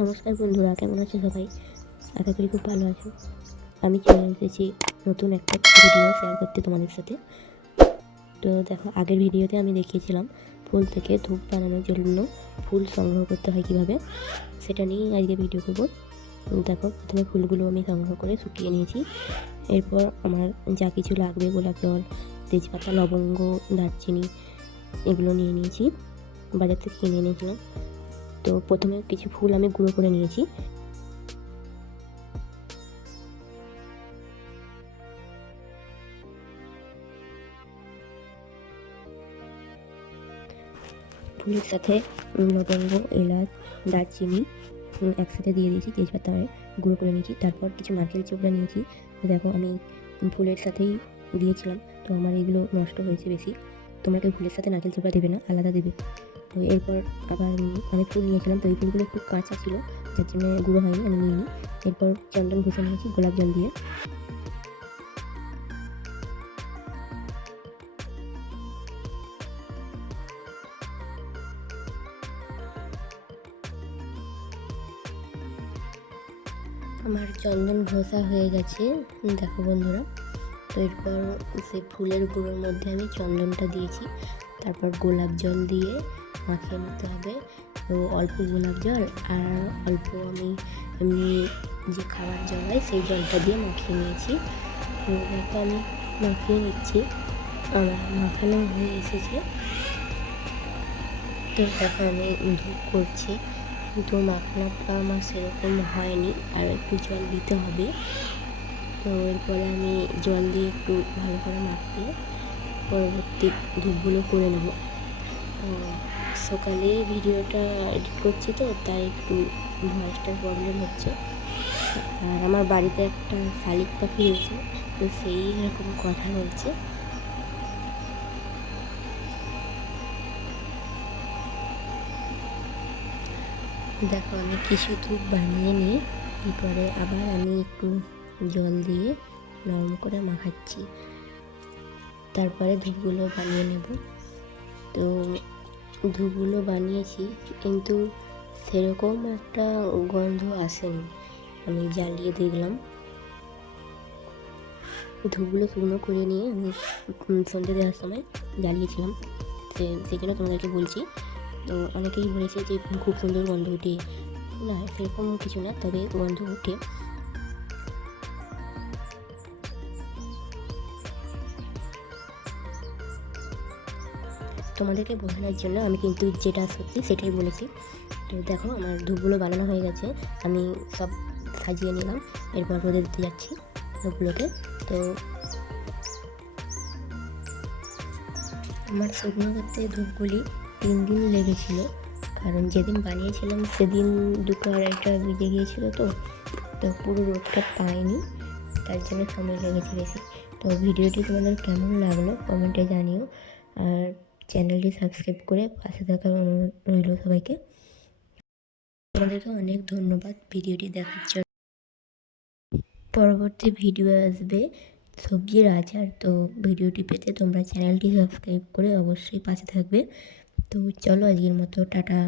নমস্কার বন্ধুরা, কেমন আছো সবাই? আশা করি খুব ভালো আছো। আমি চলে এসেছি নতুন একটা ভিডিও শেয়ার করতে তোমাদের সাথে। তো দেখো, আগের ভিডিওতে আমি দেখিয়েছিলাম ফুল থেকে ধূপ বানানোর জন্য ফুল সংগ্রহ করতে হয় কীভাবে, সেটা নিয়েই আজকে ভিডিও করবো। দেখো, প্রথমে ফুলগুলো আমি সংগ্রহ করে শুকিয়ে নিয়েছি। এরপর আমার যা কিছু লাগবে, গোলাপ জল, তেজপাতা, লবঙ্গ, দারচিনি, এগুলো নিয়ে নিয়েছি, বাজার থেকে কিনে নিয়েছিলাম। তো প্রথমে কিছু ফুল আমি গুঁড়ো করে নিয়েছি। ফুলের সাথে লবঙ্গ, এলাচ, দারচিনি একসাথে দিয়ে দিয়েছি, তেজপাতা গুঁড়ো করে নিয়েছি। তারপর কিছু নারকেল চিবড়া নিয়েছি। দেখো, আমি ফুলের সাথেই দিয়েছিলাম, তো আমার এগুলো নষ্ট হয়েছে বেশি। তোমরা কেউ ফুলের সাথে নারকেল চিবড়া দেবে না, আলাদা দেবে। তো এরপর আবার আমি ফুল নিয়েছিলাম, তো এই ফুলগুলো একটু কাঁচা ছিল, যার জন্য গুঁড়ো হয়নি, আমি নিয়ে নিই। এরপর চন্দন ঘষে নিয়েছি গোলাপ জল দিয়ে। আমার চন্দন ঘষা হয়ে গেছে, দেখো বন্ধুরা। তো এরপর সেই ফুলের গুঁড়োর মধ্যে আমি চন্দনটা দিয়েছি। তারপর গোলাপ জল দিয়ে মাখিয়ে নিতে হবে। তো অল্প গোলাপ জল আর অল্প আমি এমনি যে খাবার জল হয় সেই জলটা দিয়ে মাখিয়ে নিয়েছি। তো দেখো, আমি মাখিয়ে নিচ্ছি, আমার মাখানো হয়ে এসেছে। তো দেখো, আমি ধূপ করছি, কিন্তু মাখানোটা আমার সেরকম হয়নি, আর একটু জল দিতে হবে। তো এরপরে আমি জল দিয়ে একটু ভালো করে মাখিয়ে পরবর্তী ধূপগুলো করে নেব। সকালে ভিডিওটা এডিট করছি, তো তাই একটু ভয়েসটার প্রবলেম হচ্ছে। আর আমার বাড়িতে একটা শালিক পাখি রয়েছে, তো সেই রকম কথা বলছে। দেখো, আমি কিছু ধূপ বানিয়ে নিই, এরপরে আবার আমি একটু জল দিয়ে নরম করে মাখাচ্ছি। তারপরে ধূপগুলো বানিয়ে নেব। তো ধূপগুলো বানিয়েছি, কিন্তু সেরকম একটা গন্ধ আসেনি। আমি জ্বালিয়ে দেখলাম, ধূপগুলো শুকনো করে নিয়ে আমি সন্ধ্যে দেওয়ার সময় জ্বালিয়েছিলাম, সেই জন্য তোমাদেরকে বলছি। তো অনেকেই বলেছে যে খুব সুন্দর গন্ধ ওঠে। না, সেরকম কিছু না, তবে গন্ধ ওঠে। তোমাদেরকে বোঝানোর জন্য আমি কিন্তু যেটা সত্যি সেটাই বলেছি। তো দেখো, আমার ধূপগুলো বানানো হয়ে গেছে, আমি সব সাজিয়ে নিলাম। এরপর রোদে দিতে যাচ্ছি ধূপগুলোকে। তো আমার শুকনো করতে ধূপগুলি 3 দিন লেগেছিলো, কারণ যেদিন বানিয়েছিলাম সেদিন 2টা 2:30 বেজে গিয়েছিলো। তো পুরো রোদটা পাইনি, তার জন্য সময় লেগেছে বেশি। তো ভিডিওটি তোমাদের কেমন লাগলো কমেন্টে জানিও, আর চ্যানেলটি সাবস্ক্রাইব করে পাশে থাকার অনুরোধ রইল সবাইকে। তোমাদেরকে অনেক ধন্যবাদ ভিডিওটি দেখার জন্য। পরবর্তী ভিডিও আসবে সবজির আচার, তো ভিডিওটি পেতে তোমরা চ্যানেলটি সাবস্ক্রাইব করে অবশ্যই পাশে থাকবে। তো চলো, আজকের মতো টাটা।